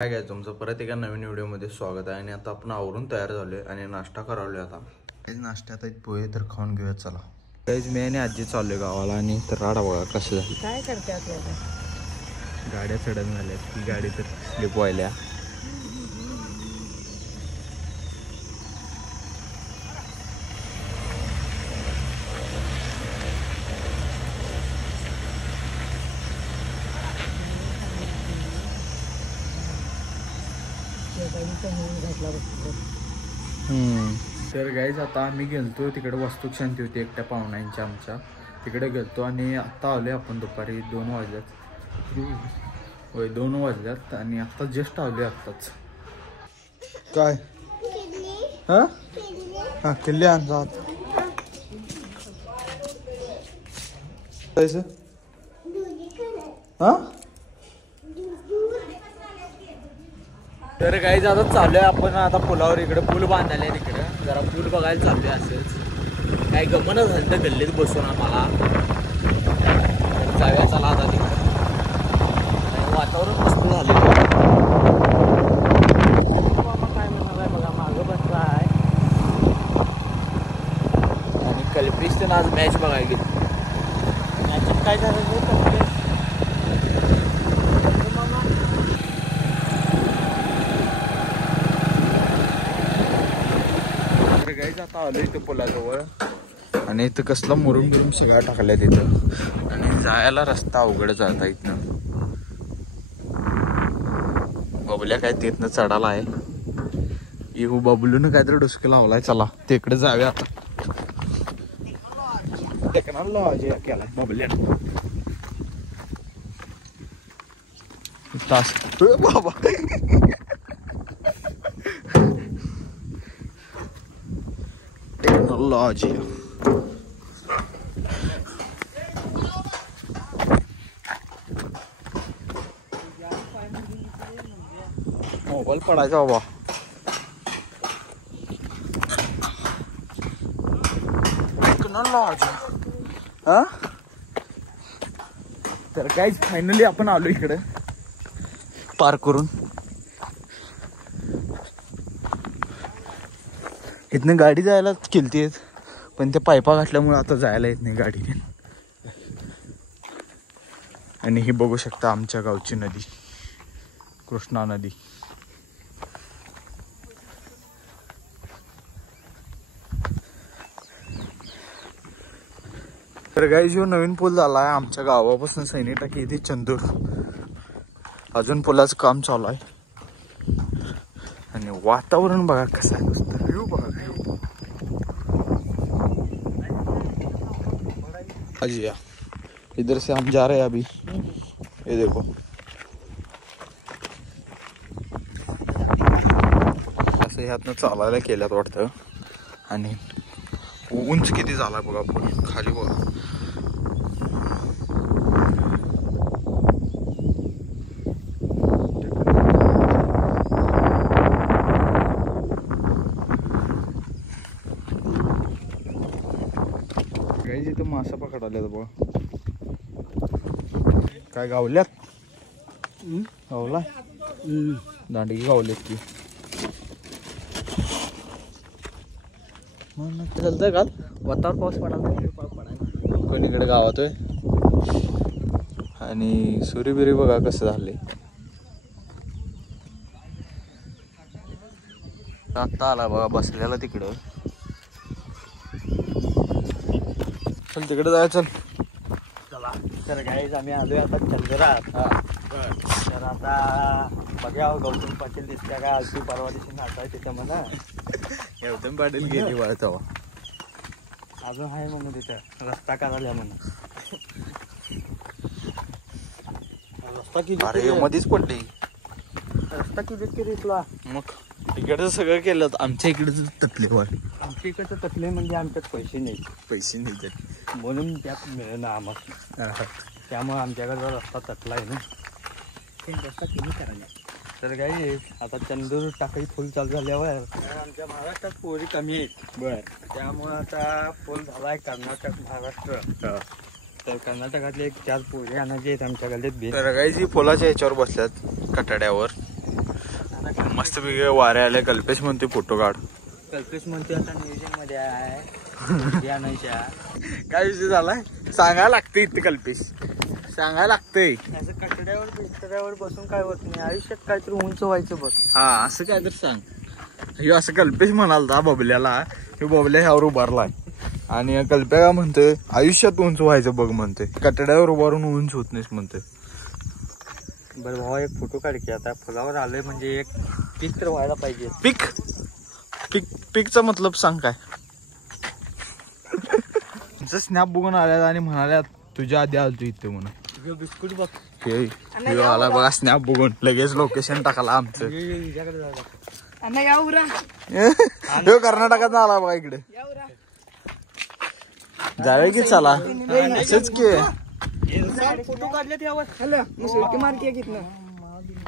काय काय तुमचं परत एका नवीन व्हिडिओमध्ये स्वागत आहे. आणि आता आपण आवरून तयार झालोय आणि नाश्ता करावलोय. आता नाश्त्यात आहेत पोहे, तर खाऊन घेऊया चला. काहीच मी आणि आजी चाललोय गावाला. आणि तर राडा बघा कशी झाली. काय करते आपल्याला गाड्या चढण झाल्यात. ती गाडी तर स्लिप व्हायल्या. तर गाईज आता आम्ही गेलतो तिकडे वस्तू शांती होती एकट्या पाहुण्यांच्या आमच्या तिकडे गेलतो. आणि आत्ता आलोय आपण दुपारी 2 वाजल्यात. होय 2 वाजल्यात. आणि आत्ता जस्ट आलोय आत्ताच. काय हा हा किल्ली आण जात हा. तर गाईज आता चालूय आपण आता पुलावर. इकडे पूल बांधायला आहे तिकडे. जरा पूल बघायला चाललोय. असंच काही गमन झालं तर गल्लीत बसून आम्हाला. तर जाऊया चला आता तिकडे. वातावरण मस्त झालेलं आहे. काय म्हणाला आहे बघा मागं बसला आहे. आणि कल्पिस्टन आज मॅच बघायला गेली. मॅचेस काय झालं आता आलो इथं पुलाजवळ. आणि इथं कसला मुरुम बिरुम सगळा टाकलाय तिथं. आणि जायला रस्ता अवघड जाता इथनं. बबल्या काय तिथनं चढाला आहे. येऊ बबलून काहीतरी डुसके लावलाय. चला तिकडे जाऊया आता. टेक्नॉलॉजी केलाय बबल्या तास बाबा. टेक्नॉलॉजी मोबाईल पडायचा बाबा. टेक्नॉलॉजी हा. तर काहीच फायनली आपण आलो इकडे पार करून. इथनं गाडी जायला केलती पण ते पायपा घातल्यामुळे आता जायला येत नाही गाडी. आणि ही बघू शकता आमच्या गावची नदी, कृष्णा नदी. तर गाई जो नवीन पूल झाला आहे आमच्या गावापासून सैनिक टाकी येते चंदूर. अजून पुलाचं काम चालू आहे. आणि वातावरण बघा कसं आहे. नुसतं व्ह्यू बघा व्ह्यू. अजिया इधर से हम जा रहे हैं अभी. ये देखो असं ह्यातनं चालायला केल्यात वाटतं. आणि उंच किती झाला बघा पूल. खाली बघा. गाईज इथं मासा पकडायला बघा. काय गावल्यात. गावला दांडगी गावल्यात की. चालतंय काल वातावरण पाऊस पडायला कोणीकडे गावात होय. आणि सुरी बिरी बघा कसं झालंय. आत्ता आला बघा बसलेला तिकडं. चल तिकडे जायचं. चला तर गाईज आम्ही आलोय आता चंद्रात. तर आता बघा गौतम पाटील दिसत्या का. आलती परवा दिवशी नाचाय तिथं म्हणा. गौतम पाटील गेली वाळता अजून आहे म्हणून तिथं रस्ता करायला म्हणून. रस्ता किती मध्येच पडली. रस्ता किती तुला. मग इकडचं सगळं केलं. आमच्या इकडचं तकले वाट. आमच्या इकडचं तकले म्हणजे आमच्यात पैसे नाही. पैसे नाही तर म्हणून त्यात मिळणं आम्हाला. त्यामुळे आमच्याकडे रस्ता तटला आहे ना. रस्ता किती करायला. तर काही आता चंदूर टाकाई फुल चालू झाल्यावर आमच्या महाराष्ट्रात पोरी कमी आहेत. बर त्यामुळे आता फुल झालाय कर्नाटक महाराष्ट्र. तर कर्नाटकातले 4 पोरी आणायचे आहेत आमच्या गल्लीत. तर काही जी पुलाच्या ह्याच्यावर बसल्यात कटाड्यावर. मस्त पैकी वारे आले. कल्पेश म्हणते फोटो काढ. कल्पेश म्हणते आता नियोजन मध्ये आहे. काय विषय झालाय सांगायला लागतंय इथे. कल्पेश सांगायला लागतंय. असं कटड्यावर बसून काय होत नाही. आयुष्यात काहीतरी उंच व्हायचं बघ. हा असं काय तर सांग. हे असं कल्पेश म्हणालता बबल्याला. हे बबल्या ह्यावर उभारलाय आणि कल्प्या काय म्हणतोय आयुष्यात उंच व्हायचं बघ म्हणते. कटड्यावर उभारून उंच होत नाहीस म्हणते. बरं भावा एक फोटो काढ की. आता फुलावर आलोय म्हणजे एक पीक तर व्हायला पाहिजे. पीक पीक पीकचा मतलब सांग काय. स्नॅप बघून आल्यात आणि म्हणाल्यात तुझ्या आधी आलतो इथे म्हणून. बिस्कुट बघ आला बघा स्नॅप बघून लगेच लोकेशन टाकला आमचं. कर्नाटकात आला बघा इकडे. जाऊया की चला असंच की. फोटो काढले त्यावर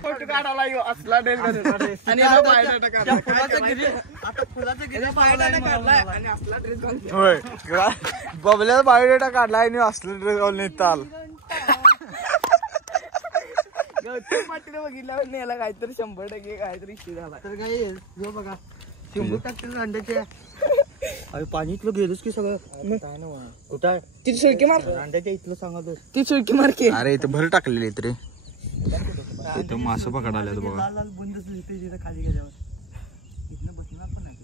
फोटो काढायला असला ड्रेस होय. बबल्याचा बायोडेटा काढलाय आणि असला ड्रेस घालून चाल. पाटील बघितल्यावर याला काहीतरी 100% काहीतरी इश्यू झाला. तर काय बघा 100 टाकतील अंड्याच्या. अरे पाणी इथलं गेलंच की सगळं. कुठं ती सुळकी मार. अंड्याच्या इथलं सांगा तो. ती सुळकी मार की. अरे इथं भर टाकलेली तरी इथं मासं पकडायला बघा. बंद खाली गेल्यावर इथनं बसणार पण नाही.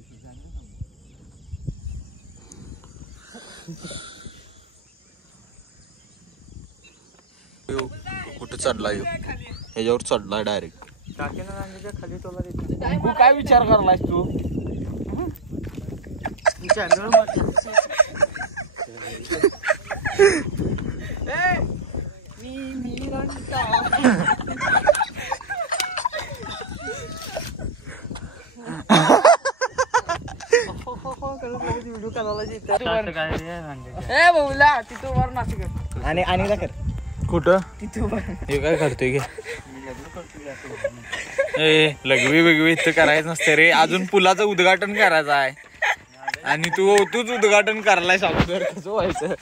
कुठं चढला येऊ ह्याच्यावर चढला डायरेक्ट. टाकेला अंड्याच्या खाली तोला. तू काय विचार करलायस तू. व्हिडिओ काढायला तिथं वर नाशिक आणि कुठं हे काय करतोय गे. लघवी बिगवी इथं करायचं नसते रे. अजून पुलाचं उद्घाटन करायचं आहे आणि तूच उद्घाटन करायलाय अगोदर. कसं व्हायचं.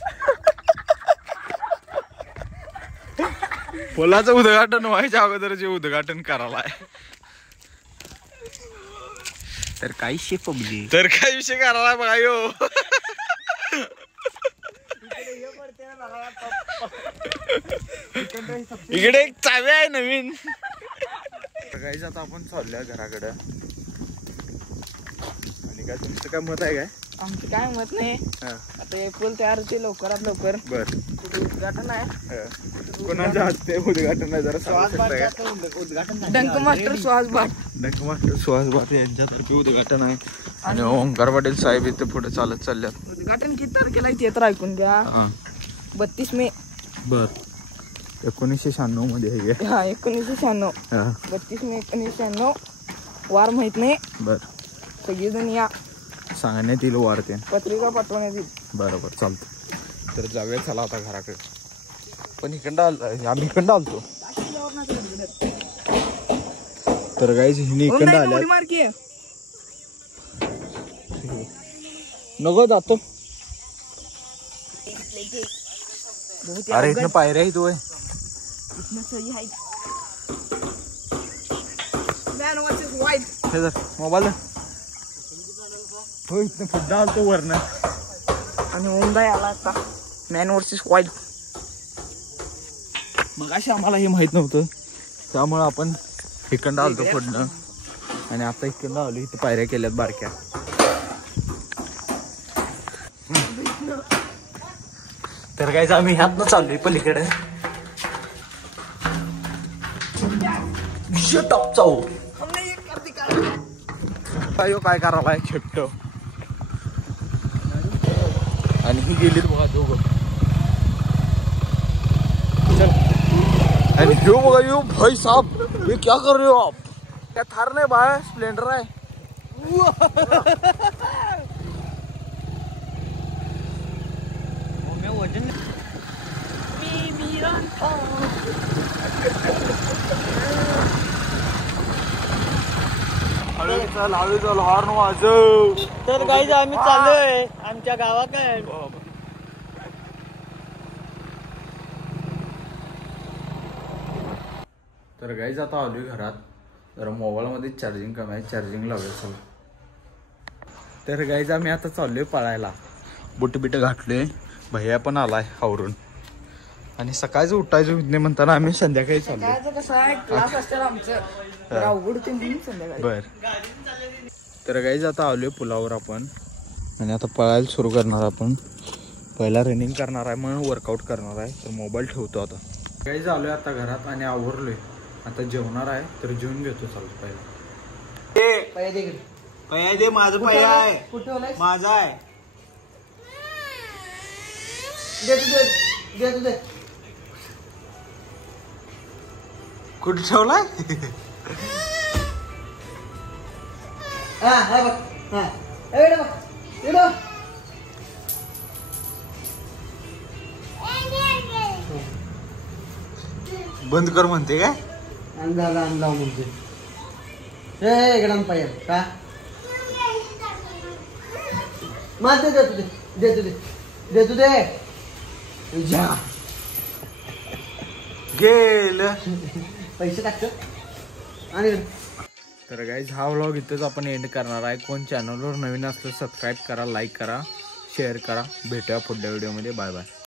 पुलाचं उद्घाटन व्हायच्या अगोदर जे उद्घाटन करायलाय. तर काही शिकवली तर काय विषय करायला बघा यो. इकडे एक चावी आहे नवीन. काहीच आता आपण चाललोय घराकडे. आणि काय तुमचं काय मत आहे काय. आमचं काय मत नाही. आता हे पूल तयार होते लवकरात लवकर. बर उद्घाटन आहे. कोणाच्या हस्ते उद्घाटन आहे जरा उद्घाटन डंक मास्टर सुहास भाट यांच्यातर्फे उद्घाटन आहे. आणि ओंकार पाटील साहेब इथे पुढे चालत चालल्यात. उद्घाटन किती तारखेला ते तर ऐकून घ्या. 32 मे. बर 1996 मध्ये आहे. हा 1996. 32 मे 1996. वार माहित नाही. बर सगळेजण या. सांगण्यात येईल वार ते. पत्रिका पाठवण्यात येईल. बरोबर चालतं. तर जाऊया चला आता घराकडे. पण आम्ही इकडं आलतो. तर गाईज हिने इकडं आल्या. नको जातो. अरे इथनं पायऱ्या आहे तू. मोबाईल हो इथनं फुड्डा आलतो वरनं. आणि ओंदा आला आता मॅन वर्सेस वाईल्ड. मग अशी आम्हाला हे माहित नव्हतं त्यामुळं आपण इकडं आलतो फुडणं. आणि आता इकडं आलो. इथे पायऱ्या केल्यात बारक्या. तर काय आम्ही ह्यातनं चाललोय पलीकडे. काय करायलाय छट्ट. आणि ही गेलीत बघा दोघं. आणि ह्यो बघा यो भाई साहब ये क्या कर रहे हो आप. क्या थार नाही बाय स्प्लेंडर आहे. वजन हळूचा हॉर्न वाजव. तर गाईज आम्ही चाललोय आमच्या गावाकडे. तर गाईज आता आलोय घरात. जरा मोबाईलमध्ये चार्जिंग कमी आहे, चार्जिंग लावूया चला. तर गाईज आम्ही आता चाललोय पळायला. बुट बिट घातलोय, भैया पण आलाय आवरून. आणि सकाळचं उठायचं होत नाही म्हणताना आम्ही संध्याकाळी चाललोय. बर. तर गाईज आता आलोय पुलावर आपण आणि आता पळायला सुरू करणार आपण. पहिला रनिंग करणार आहे, मग वर्कआउट करणार आहे. तर मोबाईल ठेवतो आता. गाईज आलोय आता घरात आणि आवरलोय. आता जेवणार आहे, तर जेवून घेतो चालतो पहिला. पया दे, माझं पया आहे. कुठे माझा आहे. कुठे ठेवलाय? बंद कर म्हणते काय? अंदाला म्हणते इकडं पाहिजे का मारते देतो दे गेलं पैसे टाकतो आणि. तर गाईज हा व्लॉग इथंच आपण एंड करणार आहे. कोण चॅनलवर नवीन असलं सबस्क्राईब करा, लाईक करा, शेअर करा. भेटूया पुढल्या व्हिडिओमध्ये. Bye bye.